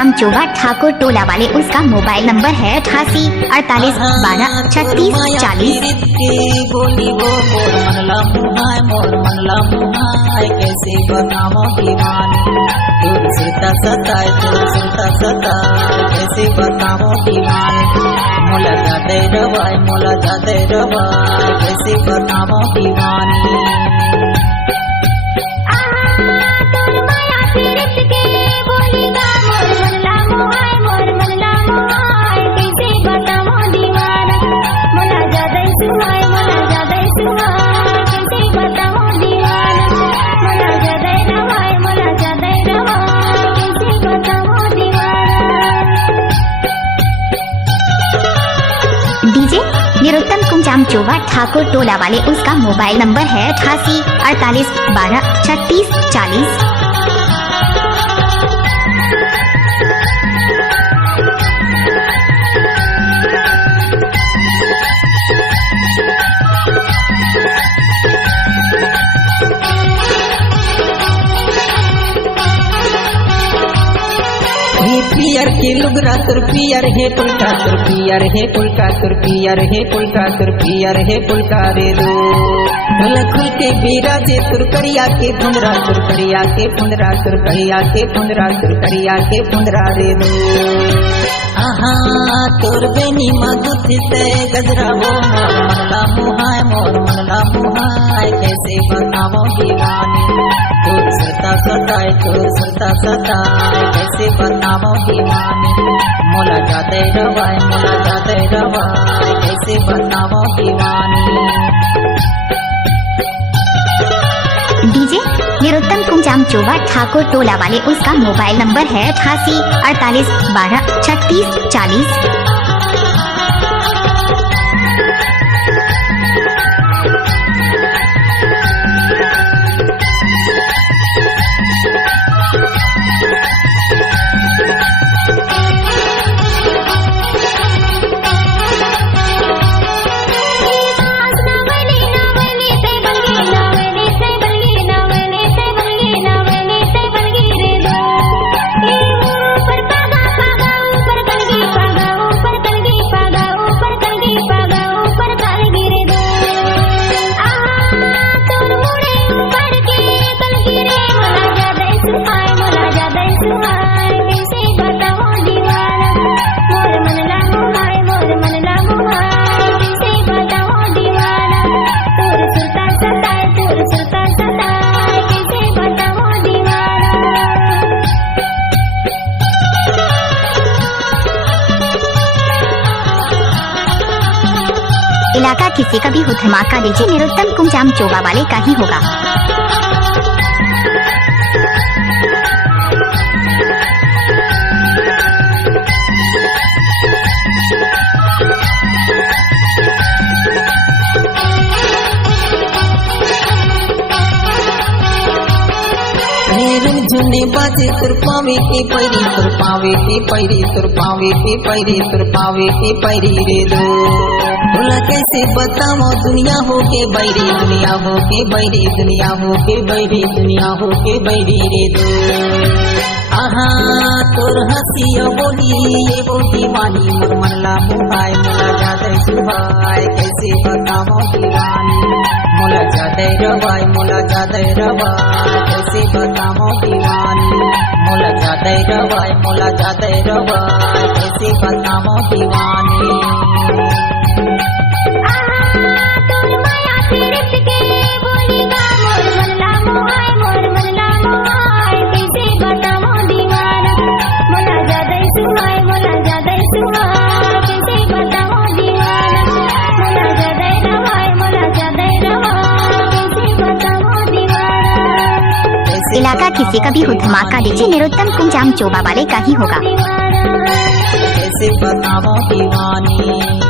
कुमचाम चोबा ठाकुर टोला वाले, उसका mobile number है 88 48 12 36 40। बोली वो मोर मनला मुहाय कैसे बताओ दीवानी, दूर से सताए कैसे बताओ दीवानी, मोला जाते रवाय कैसे बताओ दीवानी। डीजे निरुत्तम कुमचाम चोबा ठाकुर टोला वाले, उसका मोबाइल नंबर है 88 48 12 36 40। पियर के लुगरा तुर पियर है पुलका तुर पियर है पुलका तुर पियर है पुलका तुर पियर है पुलका रे दो ढोल खुल के बिराजे तुर करिया के फुंदरा तुर करिया के फुंदरा तुर करिया के फुंदरा तुर करिया के फुंदरा रे दो। आहा तोर बेनी मगुथ से गजरा वो मोर मनला मुहाय कैसे बताओ दीवानी, तोर सताए कैसे बताओ दीवानी, मोला जाते रवाय कैसे बताओ दीवानी। डीजे निरुत्तम कुमचाम चोबा ठाकुर टोला वाले, उसका मोबाइल नंबर है 88 48 12 36 40। इलाका किसी का भी हो धमाका, डीजे निरुत्तम कुमचाम चोबा वाले का ही होगा। झुने बाजे तुर पावे के पैरी तुर पावे के पैरी तुर पावे के पैरी तुर पावे के पैरी रे दो बोला कैसे बताओ दुनिया हो के बैरी, दुनिया हो के बैरी, दुनिया हो के बैरी, दुनिया हो के बैरी रे दो। आहा तोर हंसिया बोली ये बोली वानी, मोर मनला मुहाय मोला जाते सुहाय कैसे बताओ दीवानी, मोला जाते रवाय कैसे बताओ दीवानी, मोला जाते रवाय कैसे बताओ दीवानी। इलाका किसी का भी हो धमाका, डीजे निरुत्तम कुमचाम चोबा वाले का ही होगा। कैसे बताओ दीवानी।